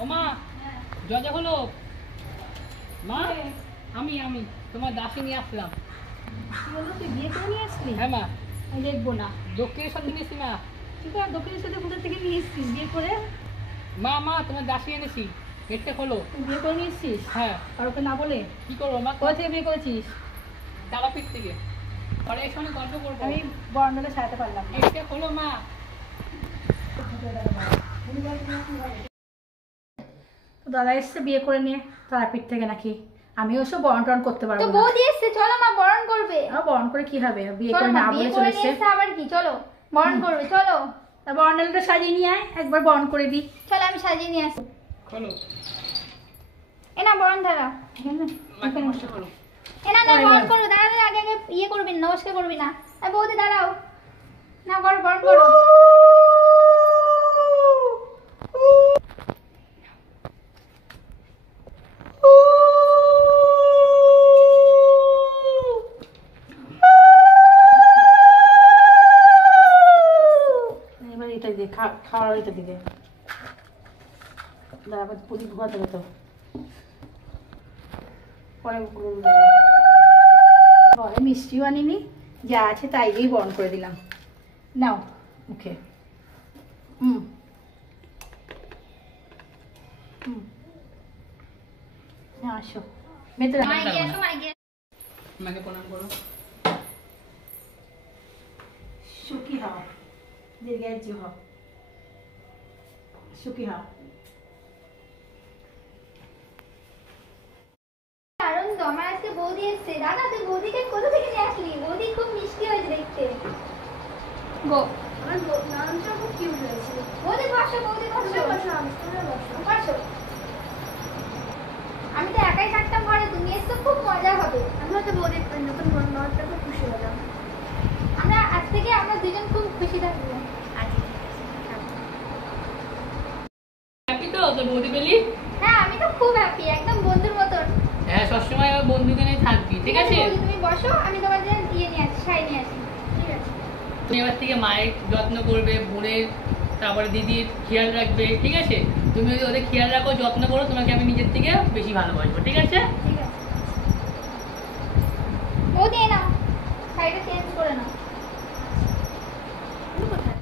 ও মা দরজা খোলো। মা আমি তোমার দাসী নিয়ে আসলাম। কি বললো, তুই বিয়ে করে নিয়ে আসলি? হ্যাঁ মা, আমি দেখবো না। দক্ষিণেশ্বর নিয়ে এসছি মা। তুই তো দক্ষিণেশ্বরে কোথা থেকে নিয়ে এসছিস বিয়ে করে? মা তোমার দাসী এনেছি, গেটটা খোলো। তুই বিয়ে করে নিয়ে এসছিস? হ্যাঁ। কারোকে না বলে? কি করবো মা? কোথা থেকে বিয়ে করেছিস? তারাপীঠ থেকে। পরে এর সঙ্গে গল্প করবো। আমি বর্ণালে সাজাতে পারলাম না। গেটটা খোলো মা। তো দাদা এসছে বিয়ে করে নিয়ে তারাপীঠ থেকে নাকি? আমিও ওসব বরণ টরণ করতে পারবো তো না। বৌদি এসছে, চলো মা বরণ করবে। বরণ করে কি হবে? বিয়ে চলো করে মা, না বিয়ে বলে করে চলে নিয়ে এসছে। এসছে আবার কি, চলো বরণ করবে চলো। বর্ণালটা সাজিয়ে নিয়ে আয়, একবার বরণ করে দিই। চলো আমি সাজিয়ে নিয়ে আসি। খোলো। এ না বরণ ধারা, মাকে নমস্কার করো। এ না না বরণ করো, দাঁড়া দাঁড়া, আগে আগে ইয়ে করবি না, নমস্কার করবি না। বৌদি দাঁড়াও, না করো বরণ করো। এবার এটা দিয়ে খাওয়ার এটা দিকে দাঁড়া, প্রদীপ ঘুমাতে হবে তো। পরে ঘরে মিষ্টিও আনিনি, যা আছে তাই দিয়েই বরণ করে দিলাম। নাও মুখে। হুম হুম, না আসো ভেতরে। মা এগিয়ে আসো, মা এগিয়ে আসো। মাকে প্রণাম করো। সুখী হও, দীর্ঘায়ু হও, সুখী হও। আনন্দ, আমার আজকে বৌদি এসছে। দাদা তুই বৌদিকে কোথা থেকে নিয়ে আসলি? বৌদি খুব মিষ্টি হয়েছে দেখতে। গো আমার নামটা খুব কিউট হয়েছে। বৌদি বসো, বৌদি বসো, বসো। আমি তো একাই থাকতাম ঘরে, তুমি এসছো খুব মজা হবে। আমরা তো বৌদি নতুন ননদটা খুব খুশি হলাম। আমরা আজ থেকে আমরা দুজন খুব খুশি থাকবো। হ্যাপি তো তোর বৌদি পেলি? হ্যাঁ আমি তো খুব হ্যাপি, একদম বন্ধুর মতন। হ্যাঁ, সবসময় আমার বন্ধুকে নিয়ে থাকবি, ঠিক আছে? বৌদি তুমি বসো, আমি তোমার জন্য দিয়ে নিয়ে আসি, শাড়ি নিয়ে আসি। ঠিক আছে। তুমি এবার থেকে মায়ের যত্ন করবে, বোনের, তারপরে দিদির খেয়াল রাখবে, ঠিক আছে? তুমি যদি ওদের খেয়াল রাখো, যত্ন করো, তোমাকে আমি নিজের থেকে বেশি ভালোবাসবো, ঠিক আছে? ঠিক আছে। বৌদি এই নাও, শাড়িটা চেঞ্জ করে নাও। কোথায়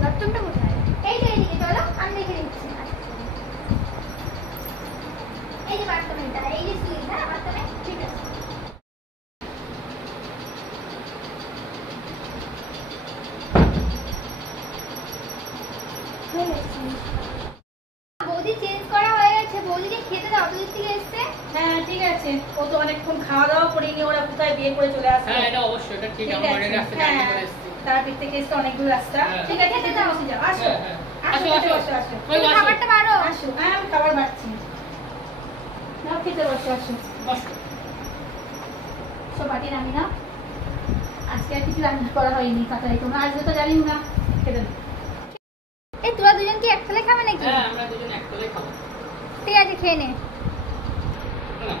ল্যাপটপটা কোথায়? এই যে এইদিকে, চলো আমি দেখে দিচ্ছি। এই যে বাথরুম, এটা এই যে সুইচ, হ্যাঁ বাথরুমে। ঠিক আছে। বৌদি চেঞ্জ করা হয়ে গেছে, বৌদিকে খেতে দাও, অপোজিট থেকে এসছে। হ্যাঁ ঠিক আছে, ও তো অনেকক্ষণ খাওয়া দাওয়া করিনি, ওরা কোথায় বিয়ে করে চলে আসছে। হ্যাঁ, এটা অবশ্যই, এটা ঠিক। আমার মনে রাখতে জানি করে এসেছি। তারাপীঠ থেকে এসছে, অনেক দূর রাস্তা। হ্যাঁ। ঠিক আছে, খেতে বসে যাও। আসো হ্যাঁ, হ্যাঁ। আসো, আসো, খেতে আসো। বসো, আসো। ওই তুমি আসো। খাবারটা বাড়ো। আসো, হ্যাঁ আমি খাবার বাড়ছি। নাও খেতে বসো, আসো। বসো। সব বাটি নামি না, আজকে আর কিছু রান্না করা হয়নি, তাড়াতাড়ি তোমরা আসবে তো জানি না। খেতে দাও। এই তোরা দুজন কি একসাথে খাবে নাকি? হ্যাঁ, আমরা দুজন একতলায় খাবো। ঠিক আছে, খেয়ে নে। না,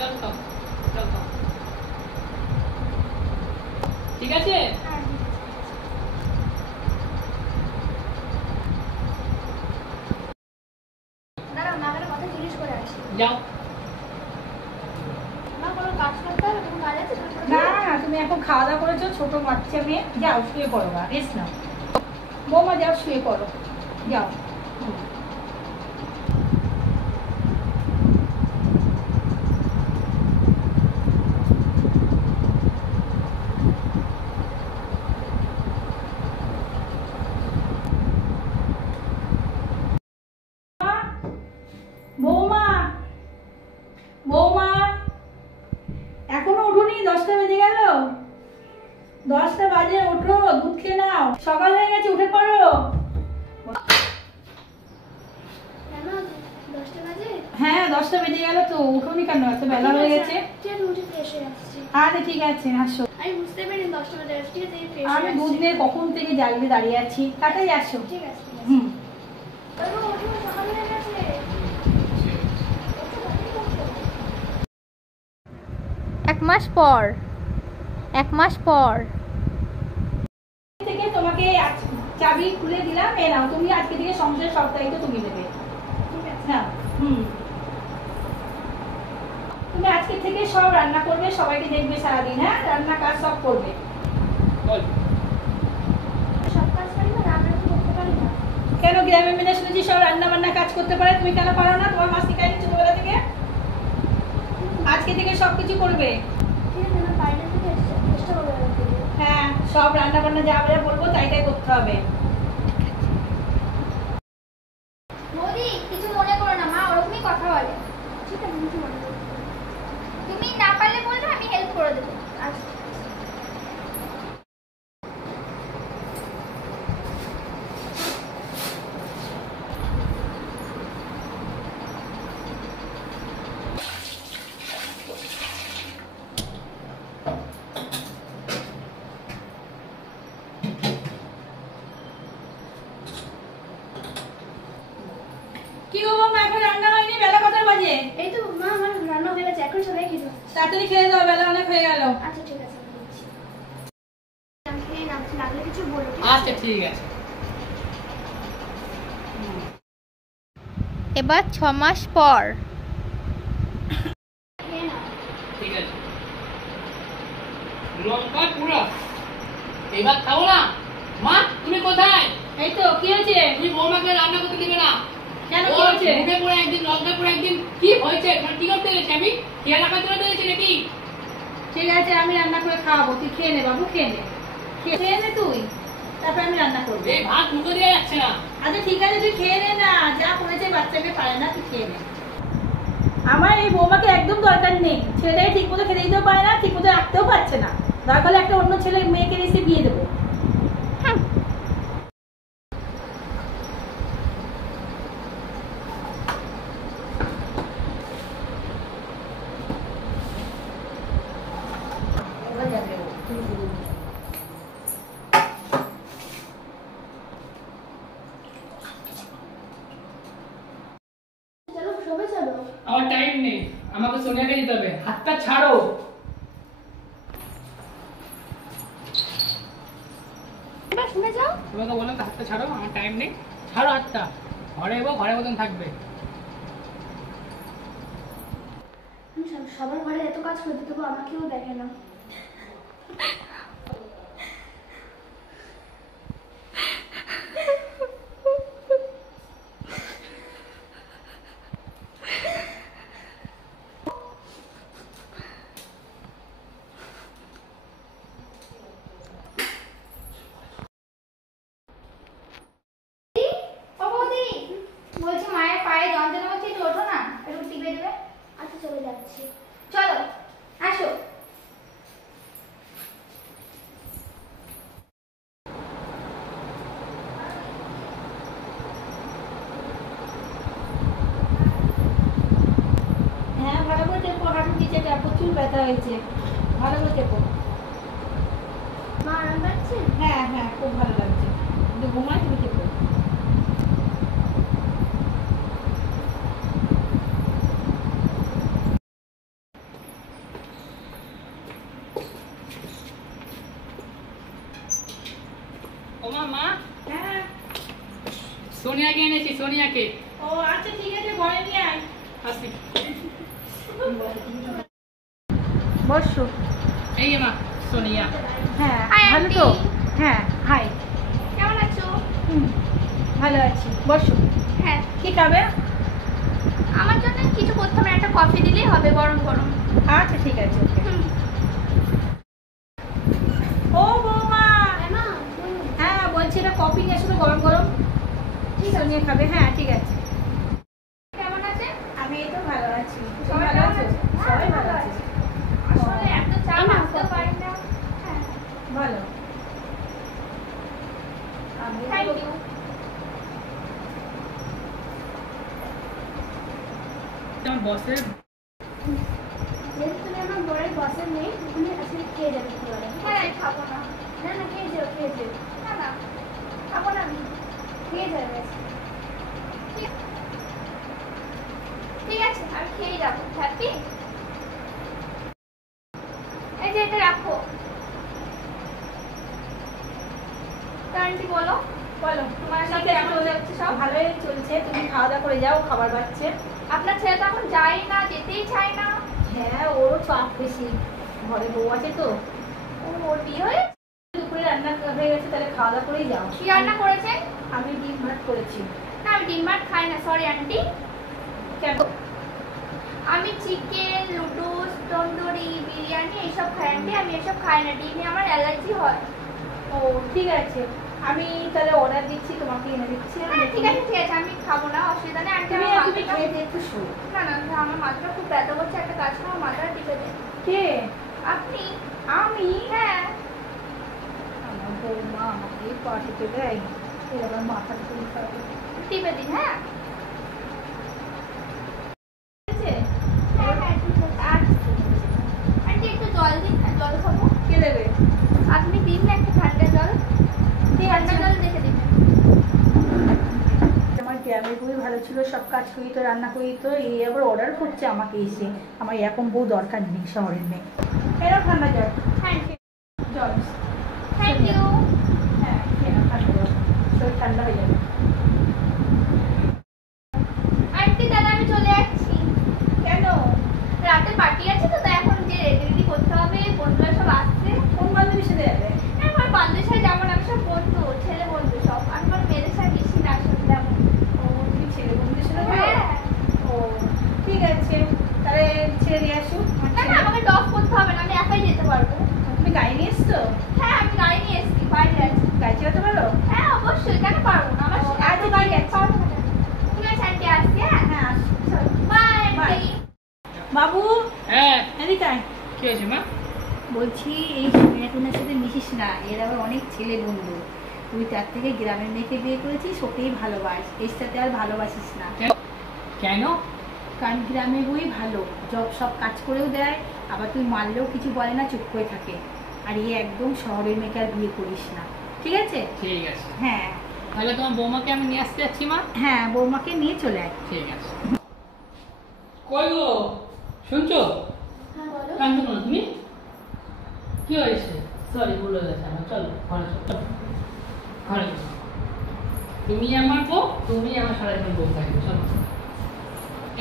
জল খাও। ঠিক আছে? দাঁড়াও, মা একটা কথা জিজ্ঞেস করে আসি। যাও। মা কোনো কাজ করতে হবে? কোনো কাজ আছে? না না, তুমি এখন খাওয়া দাওয়া করেছো, ছোট বাচ্চা মেয়ে, যাও শুয়ে পড়ো, বা রেস্ট নাও। বৌমা যাও শুয়ে পড়ো, যাও। বৌমা, বৌমা এখনো উঠোনি? 10টা বেজে গেল। 10টা বাজে, ওঠো, দুধ খেয়ে নাও, সকাল হয়ে গেছে, উঠে পড়ো। কেন 10টা বাজে? হ্যাঁ 10টা বেজে গেল তো, উঠোনি কেন? এত বেলা হয়ে গেছে। ঠিক আছে, উঠে ফ্রেশ হয়ে আসছি। আরে ঠিক আছে, আসো। আমি বুঝতে পারিনি 10টা বাজে। ঠিক আছে, ফ্রেশ আমি দুধ নিয়ে কখন থেকে জানলে দাঁড়িয়ে আছি, তাড়াতাড়ি আসো। ঠিক আছে, ঠিক আছে। হুম। সকাল হয়ে গেছে। 1 মাস পর 1 মাস পর থেকে তোমাকে চাবি খুলে দিলাম, এ নাও তুমি আজকে থেকে সংসারের সব দায়িত্ব তুমি নেবে। হ্যাঁ তুমি আজকে থেকে সব রান্না করবে, সবাইকে দেখবে সারাদিন। হ্যাঁ, রান্না কাজ সব করবে। সব কাজ পারি না, রান্না করতে পারি না। কেন গ্রামের মেয়ে শুনেছি সব রান্না বান্না কাজ করতে পারে, তুমি কেন পারো না? তোমার মা শিখায়নি ছোটবেলা থেকে? আজকে থেকে সবকিছু করবে। ঠিক আছে, না বাইরে থেকে চেষ্টা করবো। হ্যাঁ, সব রান্না বান্না যা আমরা বলবো তাই তাই করতে হবে। বৌদি কিছু মনে করো না, মা ওরকমই কথা বলে। ঠিক আছে, কিছু মনে করো। তুমি না পারলে বলবে, আমি হেল্প করে দেবো। আচ্ছা। কি গো মা, এখন রান্না হয়নি? বেলা কটা বাজে? এই তো মা, আমার রান্না হয়ে গেছে, এখন সবাই খেয়ে যাও। তাড়াতাড়ি খেয়ে দাও, বেলা অনেক হয়ে গেল। আচ্ছা ঠিক আছে, আমি দিচ্ছি। আমি খেয়ে নামছি, লাগলে কিছু বলো। আচ্ছা ঠিক আছে। এবার 6 মাস পর। খেয়ে নাও। ঠিক আছে। লঙ্কা পুরো এবার খাবো না। মা তুমি কোথায়? এই তো, কি হয়েছে? তুমি বৌমাকে রান্না করতে দেবে না কেন, ও কি হয়েছে? মুখে পড়ে একদিন, লঙ্কা পড়ে একদিন, কি হয়েছে? তোমার কি করতে গেছে? আমি খেয়াল রাখার জন্য পেরেছি নাকি? ঠিক আছে, আমি রান্না করে খাওয়াবো, তুই খেয়ে নে বাবু, খেয়ে নে। খেয়ে নে তুই, তারপর আমি রান্না করবো। এই ভাত মুখে দিয়ে যাচ্ছে না। আচ্ছা ঠিক আছে, তুই খেয়ে নে না, যা করেছে বাচ্চাকে পারে না, তুই খেয়ে নে। আমার এই বৌমাকে একদম দরকার নেই, ছেলেটাকে ঠিক মতো খেতে দিতেও পারে না, ঠিক মতো রাখতেও পারছে না। দরকার হলে একটা অন্য ছেলে মেয়েকে এসে বিয়ে দেবো। চলো সবাই চলো। আমার টাইম নেই, আমাকে সোনিয়াকে দিতে হবে। হাতটা ছাড়ো। এবার শুনে যাও। তোমাকে বললাম তো হাতটা ছাড়ো, আমার টাইম নেই। ছাড়ো হাতটা। ঘরে এবার ঘরের মতন থাকবে। সবার ঘরে এত কাজ করতে, তবু আমাকেও দেখে না। বলছি মায়ের পায়ে যন্ত্রণা হচ্ছে, একটু ওঠো না, একটু টিপে দেবে। আচ্ছা চলে যাচ্ছি। চলো আসো। হ্যাঁ, ভালো করে টেপো, হাঁটু নিচেটা প্রচুর ব্যথা হয়েছে, ভালো করে টেপো। মা আরাম পাচ্ছে? হ্যাঁ হ্যাঁ, খুব ভালো লাগছে। কিন্তু ঘুমায়, তুমি টেপো। ও মা, হ্যাঁ। সোনিয়াকে এনেছি, সোনিয়াকে। ও আচ্ছা ঠিক আছে, ঘরে নিয়ে আয়। আসি। বসো। এই যে মা, সোনিয়া। হ্যাঁ, Hi, ভালো তো? aunty. হ্যাঁ, হাই। কেমন আছো? ভালো আছি, বসো। হ্যাঁ, কি খাবে? আমার জন্য কিছু করতে হবে না, একটা কফি দিলেই হবে, গরম গরম। আচ্ছা ঠিক আছে, ওকে। ও বৌমা, মা হ্যাঁ বলছি এটা কফি নিয়ে আসলে গরম গরম, ঠিক আছে নিয়ে খাবে। হ্যাঁ ঠিক আছে। কেমন আছে? আমি এই তো ভালো আছি, তুমি সবাই ভালো ভালো আছো? আছে? সবাই ভালো আছে। আসলে এত চা এই নাও ভাবতেও coffee। পারি না। হ্যাঁ, ভালো। আমি থ্যাংক ইউ। আমার বসের যেহেতু তুমি আমার বরের বসের মেয়ে, তুমি আজকে খেয়ে যাবে কি বলে? হ্যাঁ, খাবো না। না না, খেয়ে যাও, খেয়ে যাও। না না, খাবো না আমি। খেয়ে যাবে আজকে। ঠিক আছে, আমি খেয়ে যাবো। হ্যাপি? এটা রাখো। তা আন্টি বলো বলো তোমার সাথে ঠিক আছে, কেমন যাচ্ছে সব? ভালোই চলছে। তুমি খাওয়া দাওয়া করে যাও, খাবার বাড়ছে। আপনার ছেলে তো এখন যায় না, যেতেই চায় না। হ্যাঁ, ওরও চাপ বেশি, ঘরে বউ আছে তো। ওর বিয়ে হয়ে দুপুরে রান্না হয়ে গেছে, তাহলে খাওয়া দাওয়া করেই যাও। কি রান্না করেছেন? আমি ডিম ভাত করেছি। না আমি ডিম ভাত খাই না, সরি আন্টি। কেন? আমি চিকেন, নুডলস, তন্দুরি, বিরিয়ানি এইসব খাই আন্টি। আমি এসব খাই না, ডিমে আমার অ্যালার্জি হয়। ও ঠিক আছে, আমি তাহলে অর্ডার দিচ্ছি, তোমাকে এনে দিচ্ছি। হ্যাঁ ঠিক আছে ঠিক আছে, আমি খাবো না, অসুবিধা নেই আন্টি। তুমি আমার তুমি মাথাটা খেয়ে দিয়ে একটু শো। না না না, আমার মাথাটা খুব ব্যথা করছে, একটা কাজ করো মাথাটা টিপে দেন। কে? আপনি? আমি? হ্যাঁ। আমার বৌমা আমাকে পাঠিয়ে দেয়, এবার মাথা খুব খারাপ। টিপে দিন। হ্যাঁ ঠিক আছে? হ্যাঁ হ্যাঁ ঠিক আছে। আন্টি একটু জল দিন, জল খাবো। কে দেবে? আপনি দিন না একটা ঠান্ডা জল। ঠিক ঠান্ডা আছে। জল দেখে দিবেন। আমার গ্রামের বই ভালো ছিল, সব কাজ করি তো, রান্না করি তো, এই আবার অর্ডার করছে আমাকে এসে। আমার এরকম বউ দরকার নেই শহরের মেয়ে। এরকম ঠান্ডা জল। Thank you. জল। Thank you. হ্যাঁ, এরকম ঠান্ডা জল, শরীর ঠান্ডা হয়ে যাবে। আন্টি দাদা আমি চলে যাচ্ছি। কেন? রাতে পার্টি আছে তো, তাই এখন যে রেডি করতে হবে, বন্ধুরা সব আসছে। কোন বান্ধবীর সাথে যাবে? আমার বান্ধবীর সাথে যাবো না, আমি সব বন্ধু, ছেলে বন্ধু সব। আমি আমার মেয়েদের সাথে বেশি না আসলে যাবো। ও, তুমি ছেলে বন্ধুদের সাথে যাবে? হ্যাঁ। ও ঠিক আছে, তাহলে ছেড়ে দিয়ে আসুক। না না আমাকে ড্রপ করতে হবে না, আমি একাই যেতে পারবো। তুমি গাড়ি নিয়ে এসছো? হ্যাঁ আমি গাড়ি নিয়ে এসেছি, বাইরে আছি। গাড়ি চালাতে পারো? হ্যাঁ অবশ্যই, কেন পারবো না? আমার ও, সাথে আচ্ছা, গাড়ি ঠিক আছে। পারবো না। ঠিক আছে আন্টি, আসছি। হ্যাঁ হ্যাঁ, আসো। Bye Bye. আন্টি। বাবু হ্যাঁ এদিকে আয়। কি হয়েছে মা? বলছি এই সোনিয়াটুনের সাথে মিশিস না, এর আবার অনেক ছেলে বন্ধু। তুই তার থেকে গ্রামের মেয়েকে বিয়ে করেছিস, ওকেই ভালোবাস, এর সাথে আর ভালোবাসিস না। কেন? কারণ গ্রামের বই ভালো, সব কাজ করেও দেয়, আবার তুই মারলেও কিছু বলে না, চুপ করে থাকে। আর এ একদম শহরের মেয়েকে আর বিয়ে করিস না, ঠিক আছে? ঠিক আছে, হ্যাঁ তাহলে তোমার বৌমাকে আমি নিয়ে আসতে যাচ্ছি মা। হ্যাঁ, বৌমাকে নিয়ে চলে আয়। ঠিক আছে। কই গো, শুনছো? হ্যাঁ বলো। কান্দো না তুমি? কি হয়েছে? সরি, ভুল হয়ে গেছে আমার। চলো ঘরে চলো, ঘরে চলো। তুমি আমার বউ, তুমি আমার সারাদিন বউ থাকবে। চলো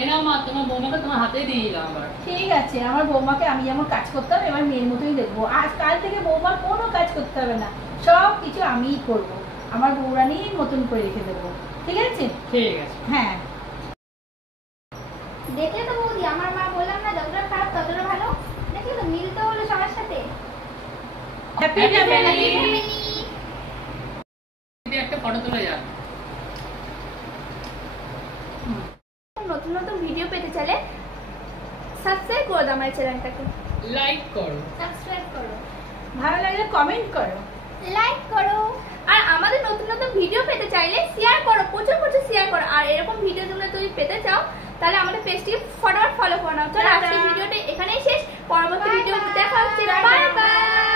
এনাও মা, তোমার বৌমাকে তোমার হাতেই দিয়ে দিলাম আবার। ঠিক আছে, আমার বৌমাকে আমি যেমন কাজ করতাম এবার মেয়ের মতোই দেখবো। আজ কাল থেকে বৌমার কোনো কাজ করতে হবে না, সব কিছু আমিই করবো। আমার বৌরানির মতন করে রেখে দেবো, ঠিক আছে? ঠিক আছে। হ্যাঁ। দেখলে তো বৌদি, আমার মা বললাম না যতটা খারাপ ততটা ভালো। দেখলে তো মিলতে হলো সবার সাথে। Happy Happy family. family। একটা ফটো তুলে যান। নতুন নতুন ভিডিও পেতে চাইলে সাবস্ক্রাইব করে দাও আমার চ্যানেলটাকে। লাইক করো। সাবস্ক্রাইব করো, ভালো লাগলে কমেন্ট করো। লাইক করো। আর আমাদের নতুন নতুন ভিডিও পেতে চাইলে শেয়ার করো, প্রচুর প্রচুর শেয়ার করো। আর এরকম ভিডিও তোমরা যদি পেতে চাও তাহলে আমাদের পেজটি ফটাফট ফলো করে নাও। চলো আজকের ভিডিওটা এখানেই শেষ, পরবর্তী ভিডিওতে দেখা হচ্ছে। Bye bye.